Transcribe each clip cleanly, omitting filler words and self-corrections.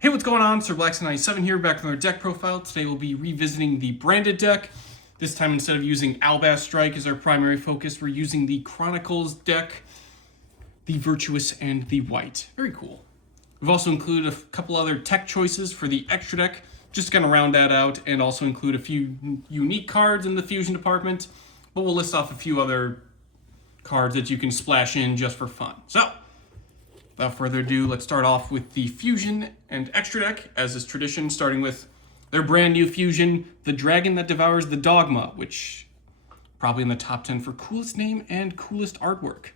Hey, what's going on? Sir Blackson97 here, back with our deck profile. Today we'll be revisiting the branded deck. This time, instead of using Albaz Strike as our primary focus, we're using the Chronicles deck, the Virtuous, and the White. Very cool. We've also included a couple other tech choices for the extra deck, just to kind of round that out, and also include a few unique cards in the Fusion department, but we'll list off a few other cards that you can splash in just for fun. So, without further ado, let's start off with the Fusion and Extra deck, as is tradition, starting with their brand new Fusion, the Dragon That Devours the Dogma, which probably in the top 10 for coolest name and coolest artwork.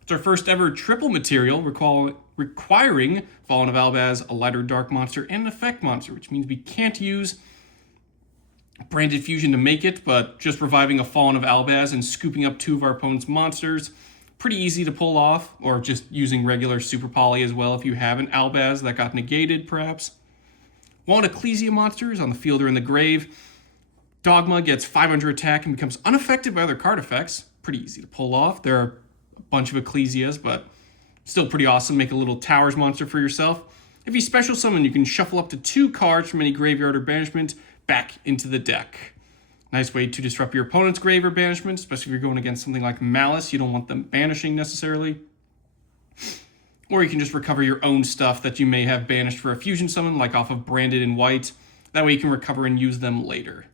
It's our first ever triple material, requiring Fallen of Albaz, a lighter dark monster, and an effect monster, which means we can't use branded Fusion to make it, but just reviving a Fallen of Albaz and scooping up two of our opponent's monsters. Pretty easy to pull off, or just using regular Super Poly as well if you have an Albaz that got negated, perhaps. While Ecclesia monsters on the field or in the grave, Dogma gets 500 attack and becomes unaffected by other card effects. Pretty easy to pull off. There are a bunch of Ecclesias, but still pretty awesome. Make a little Towers monster for yourself. If you special summon, you can shuffle up to 2 cards from any graveyard or banishment back into the deck. Nice way to disrupt your opponent's grave or banishment, especially if you're going against something like Malice. You don't want them banishing necessarily. Or you can just recover your own stuff that you may have banished for a Fusion summon, like off of Branded and White. That way you can recover and use them later.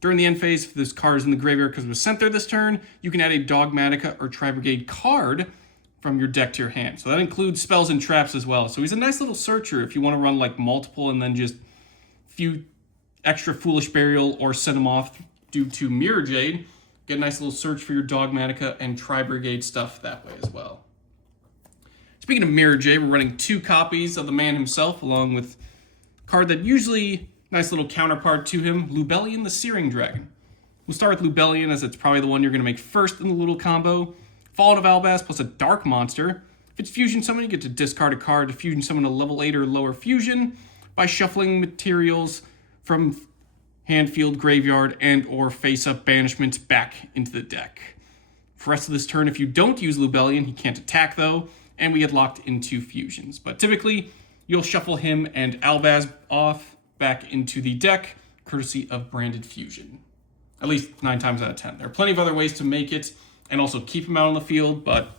During the end phase, if this card is in the graveyard because it was sent there this turn, you can add a Dogmatica or Tri-Brigade card from your deck to your hand. So that includes spells and traps as well. So he's a nice little searcher if you want to run like multiple and then just few extra Foolish Burial or send them off due to Mirror Jade. Get a nice little search for your Dogmatica and Tri-Brigade stuff that way as well. Speaking of Mirror Jade, we're running 2 copies of the man himself, along with a card that usually nice little counterpart to him, Lubellion the Searing Dragon. We'll start with Lubellion, as it's probably the one you're going to make first in the little combo. Fallen of Albaz plus a Dark Monster. If it's Fusion Summon, you get to discard a card to Fusion Summon a level 8 or lower Fusion by shuffling materials from hand, field, graveyard, and or face-up banishment back into the deck. For the rest of this turn, if you don't use Lubellion, he can't attack though, and we get locked into fusions. But typically, you'll shuffle him and Albaz off back into the deck, courtesy of Branded Fusion. At least 9 times out of 10. There are plenty of other ways to make it, and also keep him out on the field, but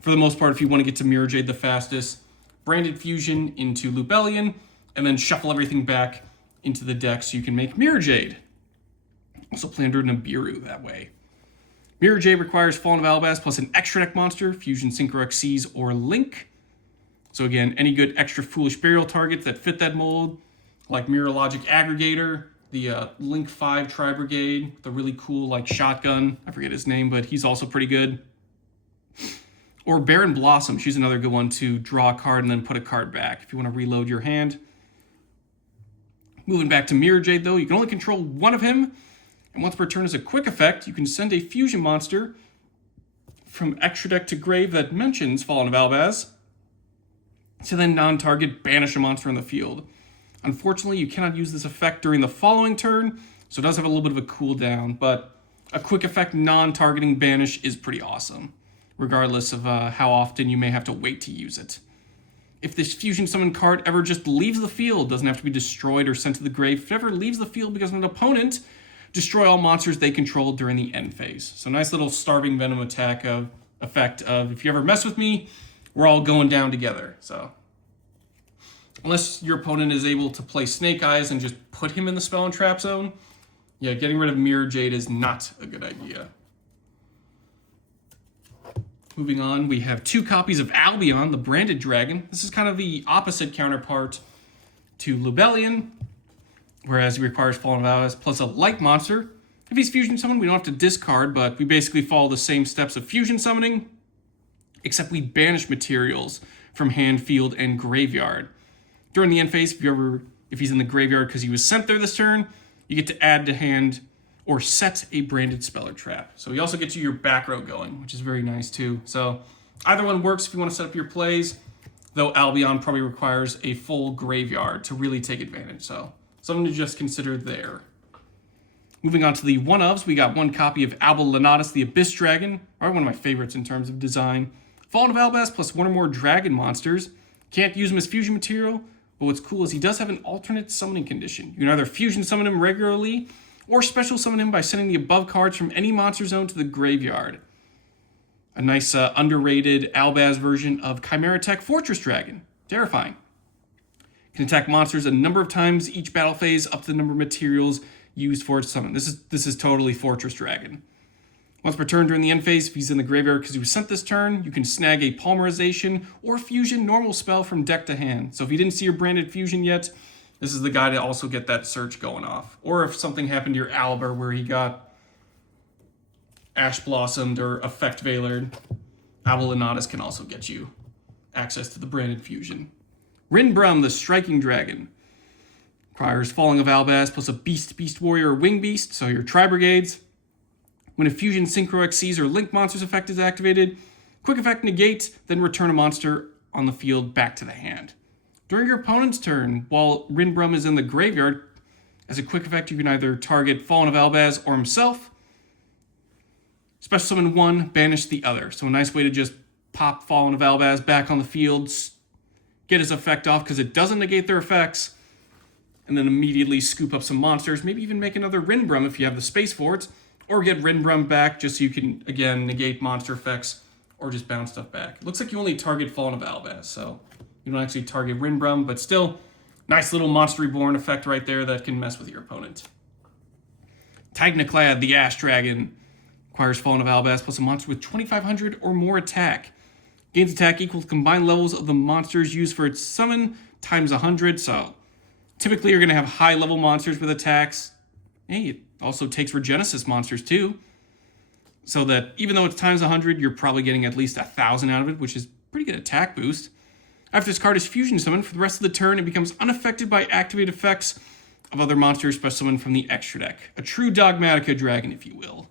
for the most part, if you want to get to Mirror Jade the fastest, Branded Fusion into Lubellion, and then shuffle everything back into the deck so you can make Mirror Jade. Also Plandered Nibiru that way. Mirror Jade requires Fallen of Albaz plus an extra deck monster, Fusion Synchro Xyz or Link. So again, any good extra Foolish Burial targets that fit that mold, like Mirror Logic Aggregator, the Link 5 Tri-Brigade, the really cool like shotgun, I forget his name, but he's also pretty good. Or Barren Blossom, she's another good one to draw a card and then put a card back if you want to reload your hand. Moving back to Mirror Jade, though, you can only control one of him, and once per turn as a quick effect, you can send a Fusion monster from extra deck to grave that mentions Fallen of Albaz, to then non-target banish a monster in the field. Unfortunately, you cannot use this effect during the following turn, so it does have a little bit of a cooldown, but a quick effect non-targeting banish is pretty awesome, regardless of how often you may have to wait to use it. If this Fusion Summon card ever just leaves the field, doesn't have to be destroyed or sent to the grave, if it ever leaves the field because of an opponent, destroy all monsters they control during the end phase. So nice little Starving Venom attack effect of, if you ever mess with me, we're all going down together. So unless your opponent is able to play Snake Eyes and just put him in the spell and trap zone, yeah, getting rid of Mirror Jade is not a good idea. Moving on, we have 2 copies of Albion, the Branded Dragon. This is kind of the opposite counterpart to Lubellion, whereas he requires Fallen of Albaz plus a Light Monster. If he's Fusion Summoned, we don't have to discard, but we basically follow the same steps of Fusion Summoning, except we banish materials from hand, field, and graveyard. During the end phase, if he's in the graveyard because he was sent there this turn, you get to add to hand or set a branded spell or trap. So you also get you your back row going, which is very nice too. So either one works if you want to set up your plays, though Albion probably requires a full graveyard to really take advantage. So something to just consider there. Moving on to the one-ofs, we got 1 copy of Albaz the Abyss Dragon, probably one of my favorites in terms of design. Fallen of Albaz plus 1 or more dragon monsters. Can't use them as fusion material, but what's cool is he does have an alternate summoning condition. You can either fusion summon him regularly, or special summon him by sending the above cards from any monster zone to the graveyard. A nice underrated Albaz version of Chimera Tech Fortress Dragon. Terrifying. Can attack monsters a number of times each battle phase up to the number of materials used for its summon. This is totally Fortress Dragon. Once per turn during the end phase, if he's in the graveyard because he was sent this turn, you can snag a Polymerization or Fusion normal spell from deck to hand. So if you didn't see your branded Fusion yet, this is the guy to also get that search going off. Or if something happened to your Albaz where he got Ash Blossomed or Effect Veilered, Avalanatus can also get you access to the branded Fusion. Rinbrum, the Striking Dragon. Requires Falling of Albaz plus a Beast Warrior or Wing Beast, so your Tri-Brigades. When a Fusion Synchro Xyz or Link monster's effect is activated, quick effect negate, then return a monster on the field back to the hand. During your opponent's turn, while Rinbrum is in the graveyard, as a quick effect you can either target Fallen of Albaz or himself, special summon one, banish the other. So a nice way to just pop Fallen of Albaz back on the field, get his effect off because it doesn't negate their effects, and then immediately scoop up some monsters, maybe even make another Rinbrum if you have the space for it, or get Rinbrum back just so you can, again, negate monster effects or just bounce stuff back. It looks like you only target Fallen of Albaz, so you don't actually target Rinbrum, but still, nice little Monster Reborn effect right there that can mess with your opponent. Titaniklad, the Ash Dragon. Requires Fallen of Albaz plus a monster with 2,500 or more attack. Gains attack equal to combined levels of the monsters used for its summon times 100, so typically you're going to have high-level monsters with attacks. Hey, it also takes Regenesis monsters too, so that even though it's times 100, you're probably getting at least 1,000 out of it, which is pretty good attack boost. After this card is Fusion Summoned, for the rest of the turn, it becomes unaffected by activated effects of other monsters special summoned from the extra deck. A true Dogmatica dragon, if you will.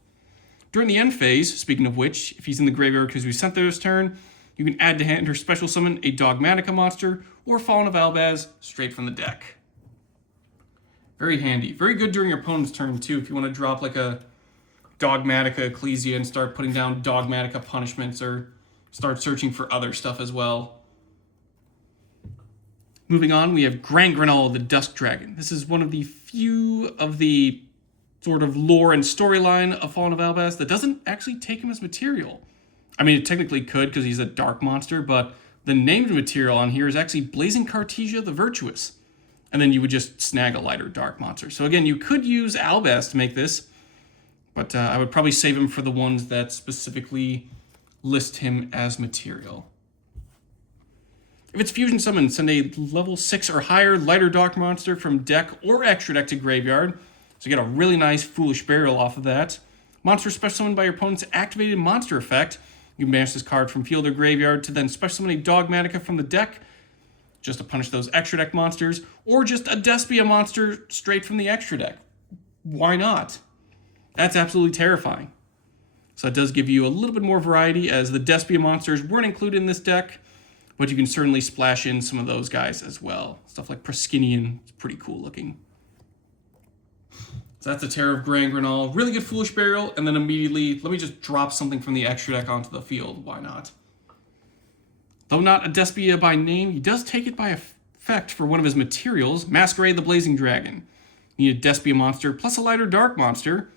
During the end phase, speaking of which, if he's in the graveyard because we sent there this turn, you can add to hand or special summon a Dogmatica monster or Fallen of Albaz straight from the deck. Very handy. Very good during your opponent's turn, too, if you want to drop like a Dogmatica Ecclesia and start putting down Dogmatica punishments or start searching for other stuff as well. Moving on, we have Grangrenol, the Dusk Dragon. This is one of the few of the sort of lore and storyline of Fallen of Albaz that doesn't actually take him as material. I mean, it technically could because he's a dark monster, but the named material on here is actually Blazing Cartesia the Virtuous. And then you would just snag a lighter dark monster. So again, you could use Albaz to make this, but I would probably save him for the ones that specifically list him as material. If it's Fusion Summon, send a level 6 or higher lighter dark monster from deck or extra deck to graveyard. So you get a really nice Foolish Burial off of that. Monster special summoned by your opponent's activated monster effect. You can banish this card from field or graveyard to then special summon a Dogmatica from the deck, just to punish those extra deck monsters, or just a Despia monster straight from the extra deck. Why not? That's absolutely terrifying. So it does give you a little bit more variety, as the Despia monsters weren't included in this deck, but you can certainly splash in some of those guys as well. Stuff like Praskinian is pretty cool looking. So that's the Terror of Grangrenol. Really good Foolish Burial, and then immediately, let me just drop something from the extra deck onto the field. Why not? Though not a Despia by name, he does take it by effect for one of his materials, Masquerade the Blazing Dragon. You need a Despia monster plus a lighter dark monster.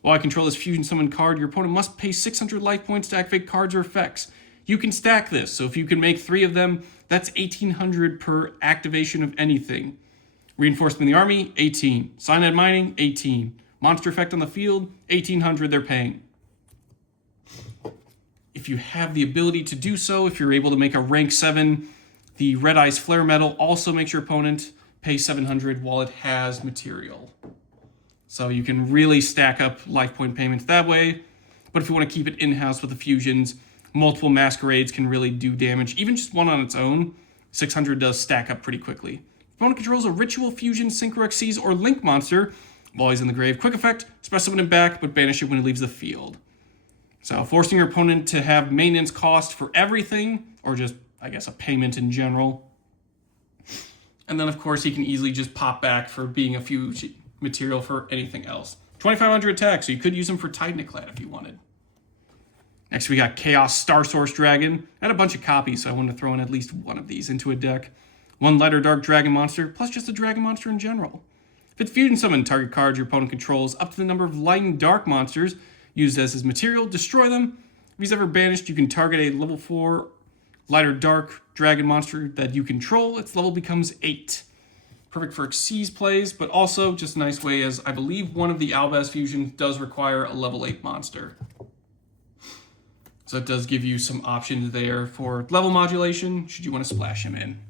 While I control this Fusion Summon card, your opponent must pay 600 life points to activate cards or effects. You can stack this, so if you can make 3 of them, that's 1,800 per activation of anything. Reinforcement in the army, 18. Cyanide mining, 18. Monster effect on the field, 1,800 they're paying. If you have the ability to do so, if you're able to make a rank 7, the Red Eyes Flare Metal also makes your opponent pay 700 while it has material. So you can really stack up life point payments that way. But if you want to keep it in-house with the fusions, multiple Masquerades can really do damage. Even just one on its own, 600 does stack up pretty quickly. Opponent controls a Ritual Fusion, Synchro Xyz, or Link monster while he's in the grave. Quick effect, special summon him back, but banish it when he leaves the field. So forcing your opponent to have maintenance cost for everything, or just, I guess, a payment in general. And then, of course, he can easily just pop back for being a fusion material for anything else. 2,500 attack, so you could use him for Titaniklad if you wanted. Next, we got Chaos Star Source Dragon. I had a bunch of copies, so I wanted to throw in at least one of these into a deck. 1 light or dark dragon monster, plus just a dragon monster in general. If it's fusion summoned, target cards your opponent controls up to the number of light and dark monsters used as his material, destroy them. If he's ever banished, you can target a level 4 light or dark dragon monster that you control. Its level becomes 8. Perfect for Xyz plays, but also just a nice way, as I believe one of the Albaz fusions does require a level 8 monster. So it does give you some options there for level modulation, should you want to splash him in.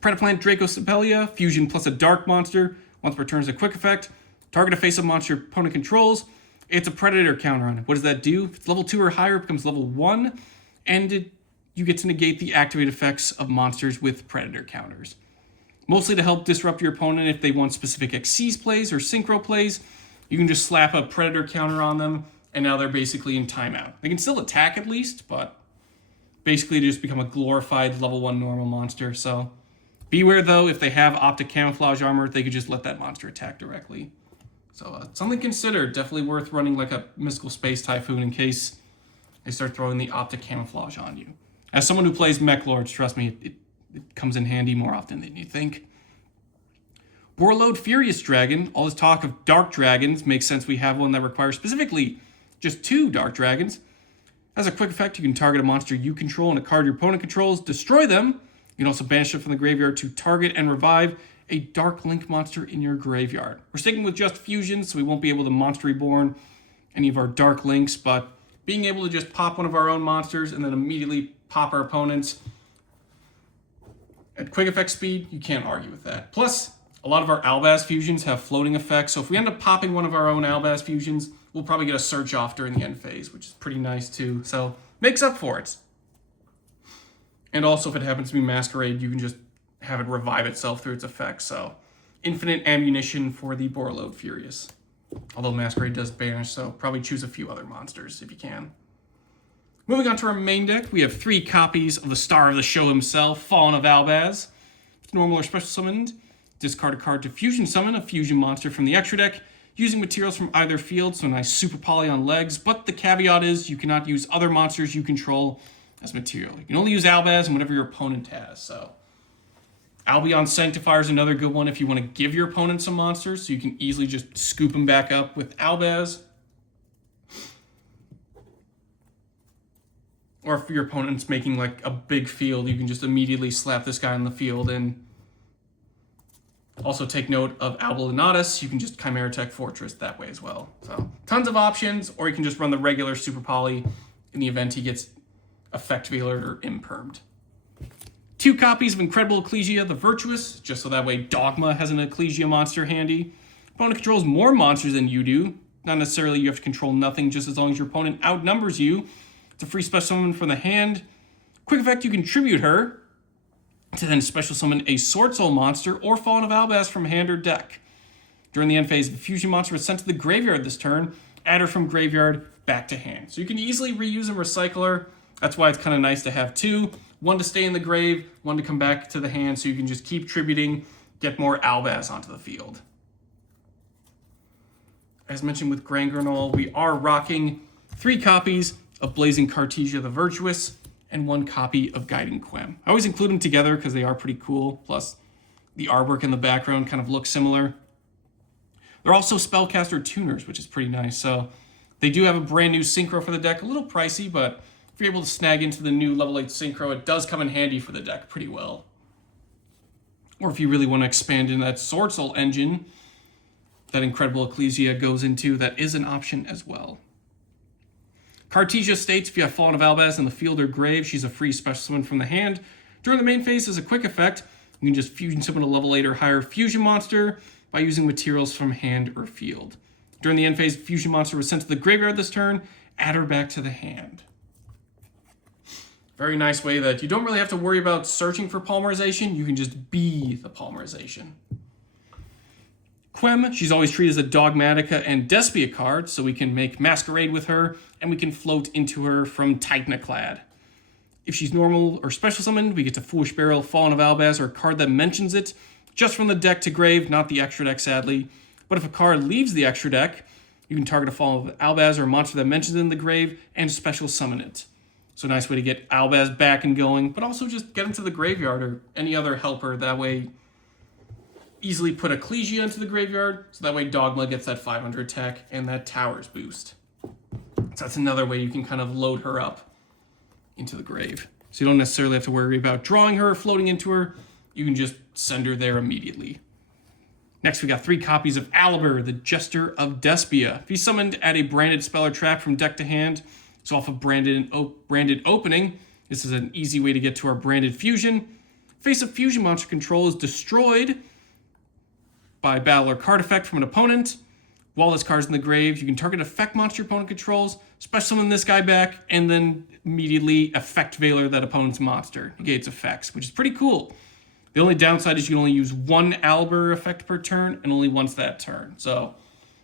Predaplant Draco Sibelia, fusion plus a dark monster. Once per turn is a quick effect. Target a face-up monster your opponent controls. It's a predator counter on it. What does that do? If it's level 2 or higher, it becomes level 1, and you get to negate the activate effects of monsters with predator counters. Mostly to help disrupt your opponent if they want specific Xyz plays or synchro plays. You can just slap a predator counter on them, and now they're basically in timeout. They can still attack at least, but basically they just become a glorified level 1 normal monster. So beware though, if they have optic camouflage armor, they could just let that monster attack directly. So something considered. Definitely worth running like a Mystical Space Typhoon in case they start throwing the optic camouflage on you. As someone who plays Mech Lords, trust me, it comes in handy more often than you think. Borlode Furious Dragon. All this talk of dark dragons makes sense. We have one that requires specifically just 2 dark dragons. As a quick effect, you can target a monster you control and a card your opponent controls, destroy them. You can also banish it from the graveyard to target and revive a Dark Link monster in your graveyard. We're sticking with just fusions, so we won't be able to Monster Reborn any of our Dark Links, but being able to just pop one of our own monsters and then immediately pop our opponents at quick effect speed, you can't argue with that. Plus, a lot of our Albaz fusions have floating effects, so if we end up popping one of our own Albaz fusions, we'll probably get a search off during the end phase, which is pretty nice too, so makes up for it. And also, if it happens to be Masquerade, you can just have it revive itself through its effects, so infinite ammunition for the Borlode Furious. Although Masquerade does banish, so probably choose a few other monsters if you can. Moving on to our main deck, we have 3 copies of the star of the show himself, Fallen of Albaz. If normal or special summoned, discard a card to fusion summon a fusion monster from the extra deck, using materials from either field, so a nice super poly on legs, but the caveat is you cannot use other monsters you control as material. You can only use Albaz and whatever your opponent has, so Albion Sanctifier is another good one if you want to give your opponent some monsters, so you can easily just scoop them back up with Albaz. Or if your opponent's making like a big field, you can just immediately slap this guy on the field. And also take note of Albaz, you can just Chimera Tech Fortress that way as well. So tons of options, or you can just run the regular Super Poly in the event he gets Effect Veiled or Impermed. 2 copies of Incredible Ecclesia, the Virtuous, just so that way Dogma has an Ecclesia monster handy. Opponent controls more monsters than you do. Not necessarily you have to control nothing, just as long as your opponent outnumbers you. It's a free special summon from the hand. Quick effect, you can tribute her to then special summon a Sword Soul monster or Fallen of Albaz from hand or deck. During the end phase, the fusion monster was sent to the graveyard this turn. Add her from graveyard back to hand. So you can easily reuse and recycle her. That's why it's kind of nice to have 2. 1 to stay in the grave, 1 to come back to the hand, so you can just keep tributing, get more Albaz onto the field. As mentioned with Grand Granola, we are rocking 3 copies of Blazing Cartesia the Virtuous and 1 copy of Guiding Quem. I always include them together because they are pretty cool, plus the artwork in the background kind of looks similar. They're also Spellcaster Tuners, which is pretty nice, so they do have a brand new synchro for the deck, a little pricey, but if you're able to snag into the new level 8 synchro, it does come in handy for the deck pretty well. Or if you really want to expand in that Sword Soul engine that Incredible Ecclesia goes into, that is an option as well. Cartesia states if you have Fallen of Albaz in the field or grave, she's a free special summon from the hand. During the main phase, as a quick effect, you can just fusion summon a level 8 or higher fusion monster by using materials from hand or field. During the end phase, fusion monster was sent to the graveyard this turn, add her back to the hand. Very nice way that you don't really have to worry about searching for polymerization. You can just be the polymerization. Quem, she's always treated as a Dogmatica and Despia card, so we can make Masquerade with her, and we can float into her from Titanoclad. If she's normal or special summoned, we get to Foolish Barrel, Fallen of Albaz, or a card that mentions it, just from the deck to grave, not the extra deck, sadly. But if a card leaves the extra deck, you can target a Fallen of Albaz or a monster that mentions it in the grave, and special summon it. So a nice way to get Albaz back and going, but also just get him to the graveyard or any other helper. That way, easily put Ecclesia into the graveyard, so that way Dogma gets that 500 attack and that Towers boost. So that's another way you can kind of load her up into the grave. So you don't necessarily have to worry about drawing her or floating into her. You can just send her there immediately. Next, we got 3 copies of Albaz, the Jester of Despia. If he's summoned, add a branded spell or trap from deck to hand. So off of branded opening, this is an easy way to get to our branded fusion. Face-up fusion monster control is destroyed by battle or card effect from an opponent. While this card's in the grave, you can target effect monster your opponent controls, special summon this guy back, and then immediately effect Veiler that opponent's monster. Negates effects, which is pretty cool. The only downside is you can only use 1 Albaz effect per turn, and only once that turn. So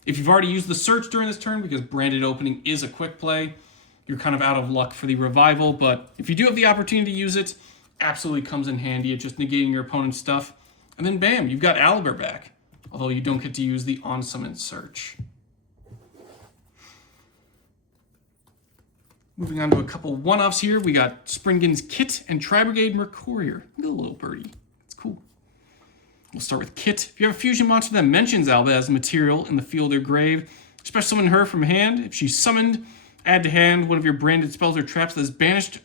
if you've already used the search during this turn, because branded opening is a quick play, you're kind of out of luck for the revival. But if you do have the opportunity to use it, absolutely comes in handy at just negating your opponent's stuff. And then bam, you've got Albaz back. Although you don't get to use the on-summon search. Moving on to a couple one-offs here. We got Springen's Kit and Tri-Brigade Mercurier. Look at the little birdie. It's cool. We'll start with Kit. If you have a fusion monster that mentions Albaz material in the field or grave, special summon her from hand. If she's summoned, add to hand one of your branded spells or traps that is banished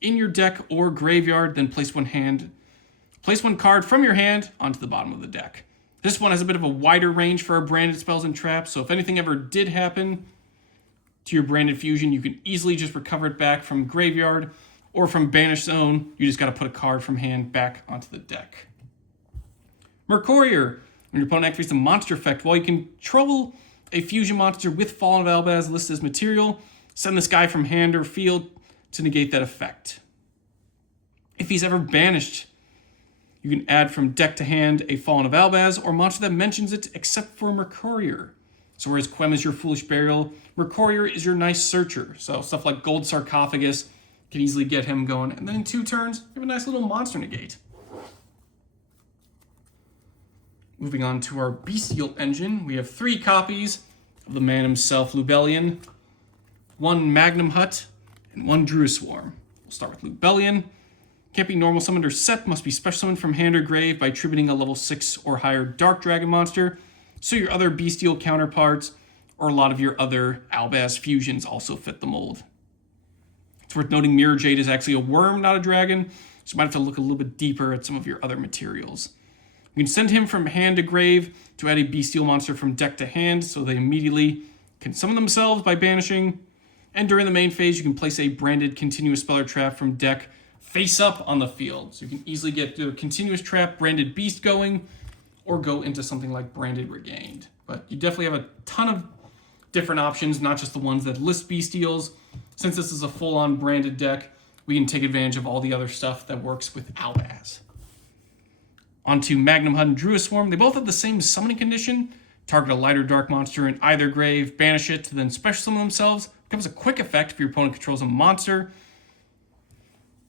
in your deck or graveyard, then place one card from your hand onto the bottom of the deck. This one has a bit of a wider range for our branded spells and traps, so if anything ever did happen to your branded fusion, you can easily just recover it back from graveyard or from banished zone. You just got to put a card from hand back onto the deck. Mercurier. When your opponent activates a monster effect, while you control a fusion monster with Fallen of Albaz listed as material, send this guy from hand or field to negate that effect. If he's ever banished, you can add from deck to hand a Fallen of Albaz or monster that mentions it except for Mercurier. So whereas Quem is your Foolish Burial, Mercurier is your nice searcher. So stuff like Gold Sarcophagus can easily get him going. And then in 2 turns, you have a nice little monster negate. Moving on to our Bestial Engine, we have 3 copies of the man himself, Lubellion, 1 Magnum Hut, and 1 Druid Swarm. We'll start with Lubellion. Can't be normal summoned or set, must be special summoned from hand or grave by attributing a level 6 or higher Dark Dragon monster, so your other Bestial counterparts or a lot of your other Albaz fusions also fit the mold. It's worth noting Mirror Jade is actually a worm, not a dragon, so you might have to look a little bit deeper at some of your other materials. You can send him from hand to grave to add a Bestial monster from deck to hand, so they immediately can summon themselves by banishing, and during the main phase you can place a branded continuous spell or trap from deck face up on the field. So you can easily get the continuous trap branded beast going or go into something like branded regained. But you definitely have a ton of different options, not just the ones that list bestials. Since this is a full-on branded deck, we can take advantage of all the other stuff that works with Albaz. On to Magnum Hut and Druid Swarm. They both have the same summoning condition. Target a lighter dark monster in either grave, banish it, then special summon themselves. Becomes a quick effect if your opponent controls a monster.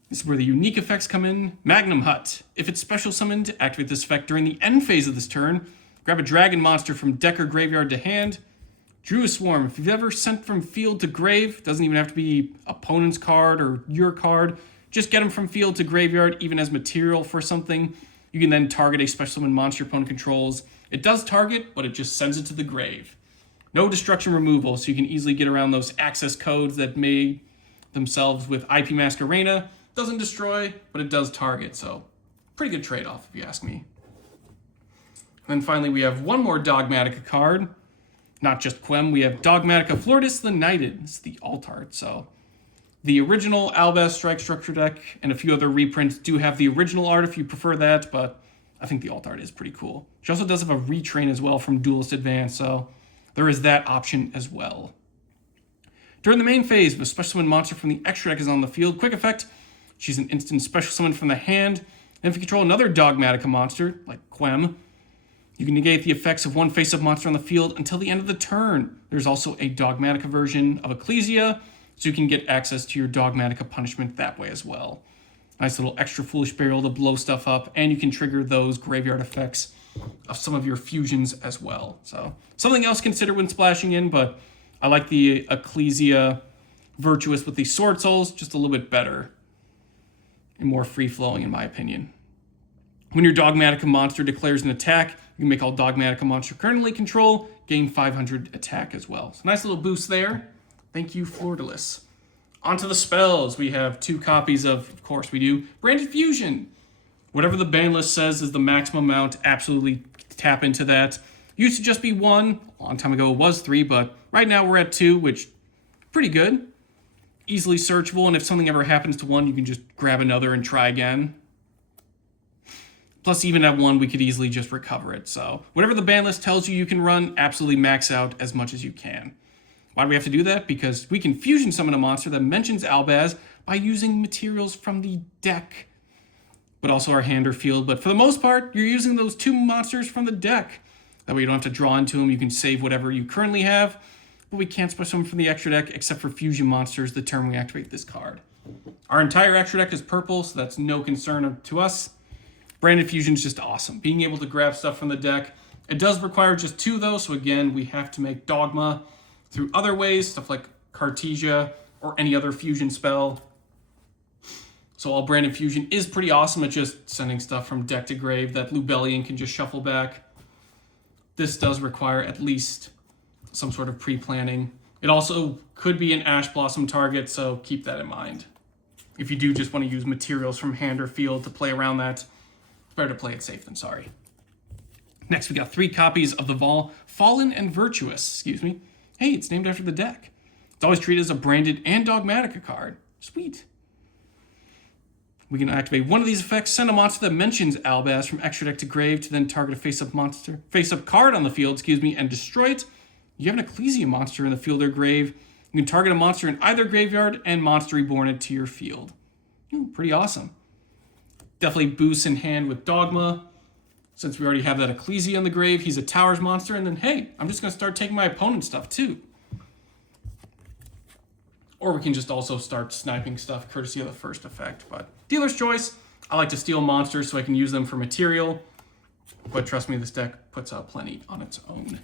This is where the unique effects come in. Magnum Hut. If it's special summoned, activate this effect during the end phase of this turn. Grab a dragon monster from deck or graveyard to hand. Druid Swarm. If you've ever sent from field to grave, doesn't even have to be opponent's card or your card. Just get them from field to graveyard, even as material for something. You can then target a special summon monster your opponent controls. It does target, but it just sends it to the grave. No destruction removal, so you can easily get around those access codes that made themselves with IP Masquerena. Doesn't destroy, but it does target, so pretty good trade-off if you ask me. And then finally we have one more Dogmatica card. Not just Quem, we have Dogmatica Flortis the Knighted. It's the alt art, so the original Albaz Strike Structure deck and a few other reprints do have the original art if you prefer that, but I think the alt art is pretty cool. She also does have a retrain as well from Duelist Advance, so there is that option as well. During the main phase, if a special summon monster from the extra deck is on the field, quick effect, she's an instant special summon from the hand, and if you control another Dogmatica monster, like Quem, you can negate the effects of one face-up monster on the field until the end of the turn. There's also a Dogmatica version of Ecclesia, so you can get access to your Dogmatica punishment that way as well. Nice little extra Foolish Burial to blow stuff up, and you can trigger those graveyard effects of some of your fusions as well. So something else to consider when splashing in, but I like the Ecclesia Virtuous with the Sword Souls, just a little bit better and more free-flowing in my opinion. When your Dogmatica monster declares an attack, you can make all Dogmatica monster currently control gain 500 attack as well. So nice little boost there. Thank you, Flordelis. Onto the spells. We have 2 copies of course we do, Branded Fusion. Whatever the ban list says is the maximum amount, absolutely tap into that. Used to just be 1. A long time ago it was 3, but right now we're at 2, which pretty good. Easily searchable, and if something ever happens to 1, you can just grab another and try again. Plus, even at 1, we could easily just recover it. So whatever the ban list tells you can run, absolutely max out as much as you can. Why do we have to do that? Because we can fusion summon a monster that mentions Albaz by using materials from the deck, but also our hand or field. But for the most part, you're using those 2 monsters from the deck. That way you don't have to draw into them. You can save whatever you currently have, but we can't special summon from the extra deck except for fusion monsters the turn we activate this card. Our entire extra deck is purple, so that's no concern to us. Branded Fusion is just awesome. Being able to grab stuff from the deck. It does require just 2 though, so again, we have to make Dogma through other ways, stuff like Cartesia or any other fusion spell. So while Branded Fusion is pretty awesome at just sending stuff from deck to grave that Lubellion can just shuffle back, this does require at least some sort of pre-planning. It also could be an Ash Blossom target, so keep that in mind. If you do just want to use materials from hand or field to play around that, it's better to play it safe than sorry. Next, we got 3 copies of the Fallen and Virtuous, Hey, it's named after the deck. It's always treated as a branded and Dogmatica card. Sweet. We can activate one of these effects, send a monster that mentions Albaz from extra deck to grave to then target a face-up card on the field, and destroy it. You have an Ecclesia monster in the field or grave. You can target a monster in either graveyard and monster reborn it to your field. Pretty awesome. Definitely boosts in hand with Dogma. Since we already have that Ecclesia in the grave, he's a Towers monster, and then hey, I'm just going to start taking my opponent's stuff too. Or we can just also start sniping stuff courtesy of the first effect, but dealer's choice. I like to steal monsters so I can use them for material, but trust me, this deck puts out plenty on its own.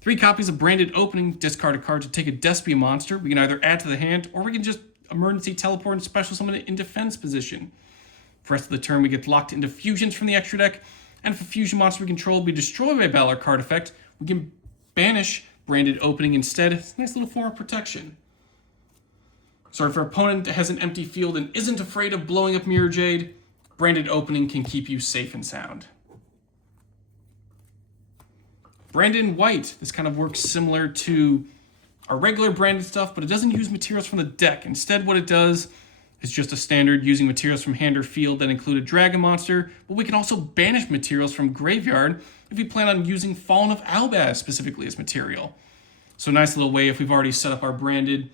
3 copies of Branded Opening, discard a card to take a Despia monster. We can either add to the hand, or we can just emergency teleport and special summon it in defense position. For the rest of the turn, we get locked into fusions from the extra deck, and if a fusion monster we control be destroyed by a battle or card effect, we can banish Branded Opening instead. It's a nice little form of protection. So if our opponent has an empty field and isn't afraid of blowing up Mirror Jade, Branded Opening can keep you safe and sound. Branded White. This kind of works similar to our regular branded stuff, but it doesn't use materials from the deck. Instead, what it does is just a standard using materials from hand or field that include a dragon monster, but we can also banish materials from graveyard if we plan on using Fallen of Albaz specifically as material. So a nice little way if we've already set up our branded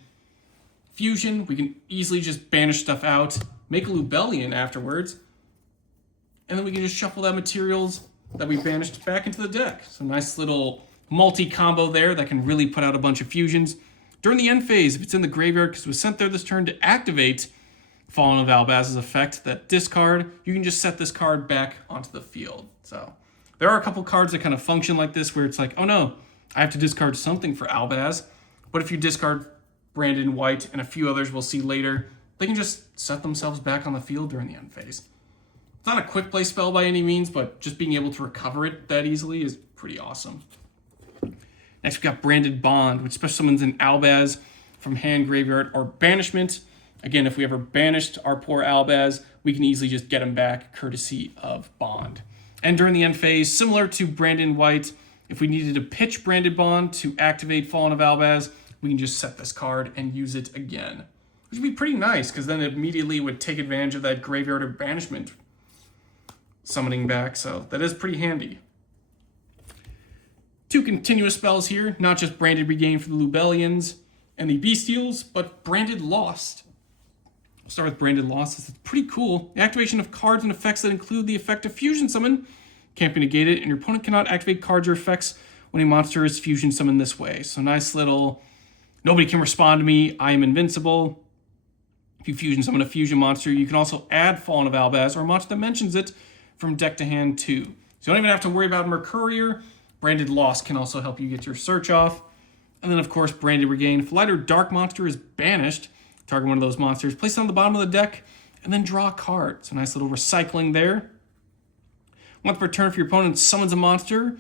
fusion, we can easily just banish stuff out, make a Lubellion afterwards, and then we can just shuffle that materials that we banished back into the deck. So nice little multi-combo there that can really put out a bunch of fusions. During the end phase, if it's in the graveyard because it was sent there this turn to activate Fallen of Albaz's effect, that discard, you can just set this card back onto the field. So there are a couple cards that kind of function like this where it's like, oh no, I have to discard something for Albaz. But if you discard Branded White and a few others we'll see later, they can just set themselves back on the field during the end phase. It's not a quick play spell by any means, but just being able to recover it that easily is pretty awesome. Next, we've got Branded Bond, which special summons an Albaz from hand, graveyard, or banishment. Again, if we ever banished our poor Albaz, we can easily just get him back courtesy of Bond. And during the end phase, similar to Branded White, if we needed to pitch Branded Bond to activate Fallen of Albaz, we can just set this card and use it again. Which would be pretty nice, because then it immediately would take advantage of that graveyard or banishment summoning back, so that is pretty handy. 2 continuous spells here, not just Branded Regain for the Lubellions and the Bestials, but Branded Lost. I'll start with Branded Lost. It's pretty cool. The activation of cards and effects that include the effect of Fusion Summon can't be negated, and your opponent cannot activate cards or effects when a monster is Fusion Summoned this way. So nice little, nobody can respond to me, I am invincible. If you Fusion Summon a Fusion monster, you can also add Fallen of Albaz or a monster that mentions it from deck to hand too. So you don't even have to worry about Mercurier. Branded Lost can also help you get your search off. And then, of course, Branded Regain. If light or dark monster is banished, target one of those monsters, place it on the bottom of the deck, and then draw a card. So nice little recycling there. Once per turn, if your opponent summons a monster,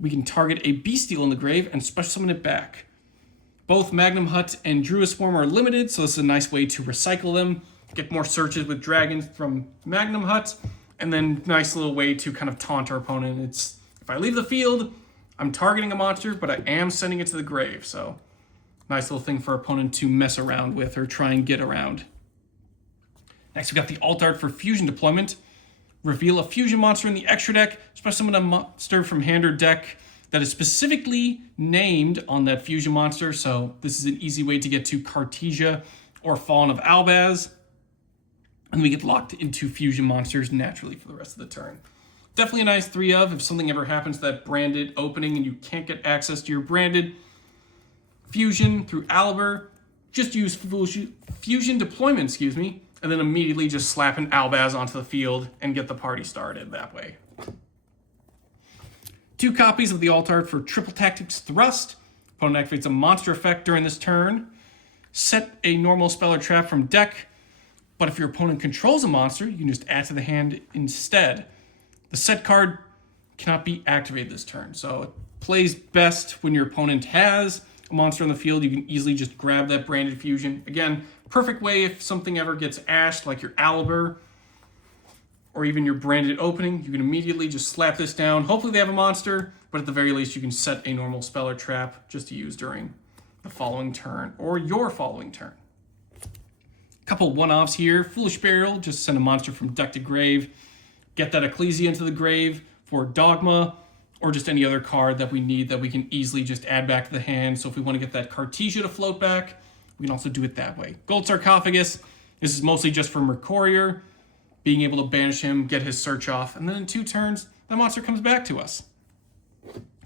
we can target a Bestial in the grave and special summon it back. Both Magnum Hut and Druid Swarm are limited, so this is a nice way to recycle them. Get more searches with dragons from Magnum Hut, and then nice little way to kind of taunt our opponent. It's, if I leave the field, I'm targeting a monster, but I am sending it to the grave, so nice little thing for our opponent to mess around with or try and get around. Next, we got the alt art for fusion deployment. Reveal a fusion monster in the extra deck, special summon a monster from hand or deck that is specifically named on that fusion monster. So this is an easy way to get to Cartesia or Fallen of Albaz. And we get locked into fusion monsters naturally for the rest of the turn. Definitely a nice 3 of if something ever happens to that branded opening and you can't get access to your branded fusion through Albaz. Just use fusion deployment, and then immediately just slap an Albaz onto the field and get the party started that way. 2 copies of the alt art for Triple Tactics Thrust. Opponent activates a monster effect during this turn. Set a normal spell or trap from deck, but if your opponent controls a monster, you can just add to the hand instead. The set card cannot be activated this turn, so it plays best when your opponent has a monster on the field. You can easily just grab that branded fusion. Again, perfect way if something ever gets ashed, like your Albaz, or even your branded opening, you can immediately just slap this down. Hopefully they have a monster, but at the very least you can set a normal spell or trap just to use during the following turn, or your following turn. A couple one-offs here. Foolish Burial, just send a monster from deck to grave. Get that Ecclesia into the grave for Dogma, or just any other card that we need that we can easily just add back to the hand. So if we want to get that Cartesia to float back, we can also do it that way. Gold Sarcophagus, this is mostly just for Mercurier, being able to banish him, get his search off, and then in 2 turns, that monster comes back to us.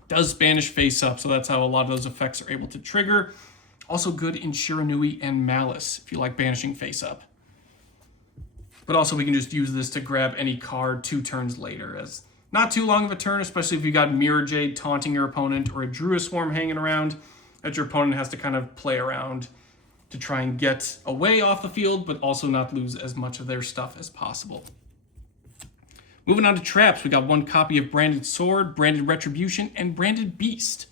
Does banish face up, so that's how a lot of those effects are able to trigger. Also good in Shiranui and Malice, if you like banishing face up. But also we can just use this to grab any card 2 turns later, as not too long of a turn, especially if you got Mirror Jade taunting your opponent or a Druid Swarm hanging around, that your opponent has to kind of play around to try and get away off the field, but also not lose as much of their stuff as possible. Moving on to traps, we got 1 copy of Branded Sword, Branded Retribution, and Branded Beast.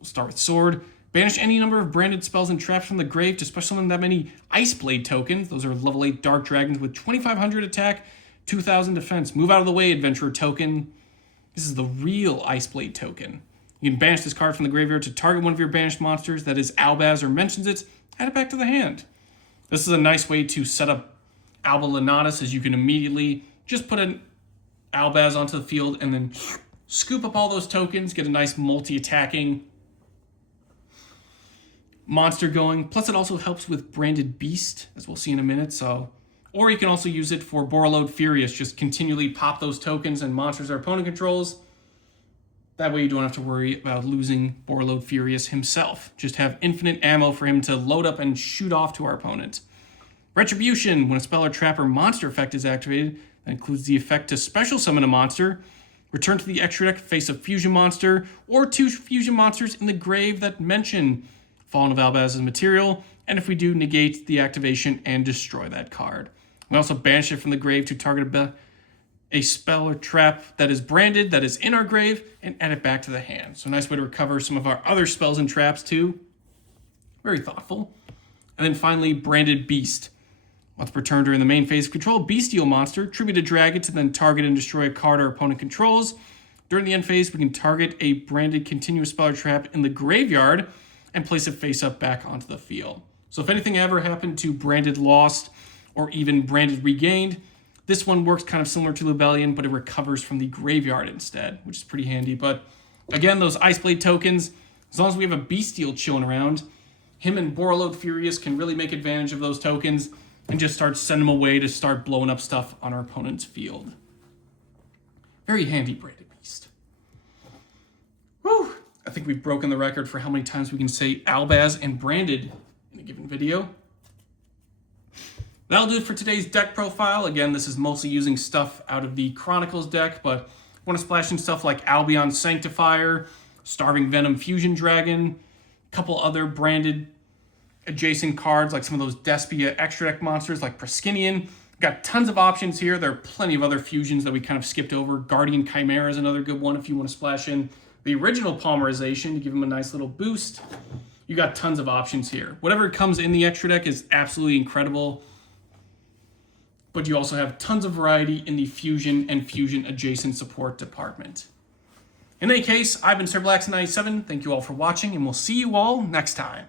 We'll start with Sword. Banish any number of branded spells and traps from the grave to special summon that many Ice Blade tokens. Those are level 8 Dark Dragons with 2,500 attack, 2,000 defense. Move out of the way, Adventurer token. This is the real Ice Blade token. You can banish this card from the graveyard to target one of your banished monsters that is Albaz or mentions it. Add it back to the hand. This is a nice way to set up Alba Lenatus, as you can immediately just put an Albaz onto the field and then scoop up all those tokens, get a nice multi-attacking monster going. Plus it also helps with Branded Beast, as we'll see in a minute. Or you can also use it for Borreload Furious. Just continually pop those tokens and monsters our opponent controls. That way you don't have to worry about losing Borreload Furious himself. Just have infinite ammo for him to load up and shoot off to our opponent. Retribution, when a spell or trap or monster effect is activated, that includes the effect to special summon a monster. Return to the extra deck, face a fusion monster, or 2 fusion monsters in the grave that mention Fallen of Albaz as material, and if we do, negate the activation and destroy that card. We also banish it from the grave to target a spell or trap that is branded, that is in our grave, and add it back to the hand. So a nice way to recover some of our other spells and traps too. Very thoughtful. And then finally, Branded Beast. Once per turn during the main phase, control a bestial monster, tribute a dragon to then target and destroy a card our opponent controls. During the end phase, we can target a branded continuous spell or trap in the graveyard and place it face up back onto the field. So if anything ever happened to Branded Lost or even Branded Regained, this one works kind of similar to Lebellion, but it recovers from the graveyard instead, which is pretty handy. But again, those Ice Blade tokens, as long as we have a Bestial chilling around, him and Borreload Furious can really make advantage of those tokens and just start sending them away to start blowing up stuff on our opponent's field. Very handy Branded Beast. Whew! I think we've broken the record for how many times we can say Albaz and Branded in a given video. That'll do it for today's deck profile. Again, this is mostly using stuff out of the Chronicles deck, but want to splash in stuff like Albion Sanctifier, Starving Venom Fusion Dragon, A couple other branded adjacent cards, like some of those Despia extra deck monsters like Praskinian. Got tons of options here. There are plenty of other fusions that we kind of skipped over. Guardian Chimera is another good one if you want to splash in the original Polymerization to give him a nice little boost. You got tons of options here. Whatever comes in the extra deck is absolutely incredible. But you also have tons of variety in the fusion and fusion adjacent support department. In any case, I've been SirBlax97. Thank you all for watching, and we'll see you all next time.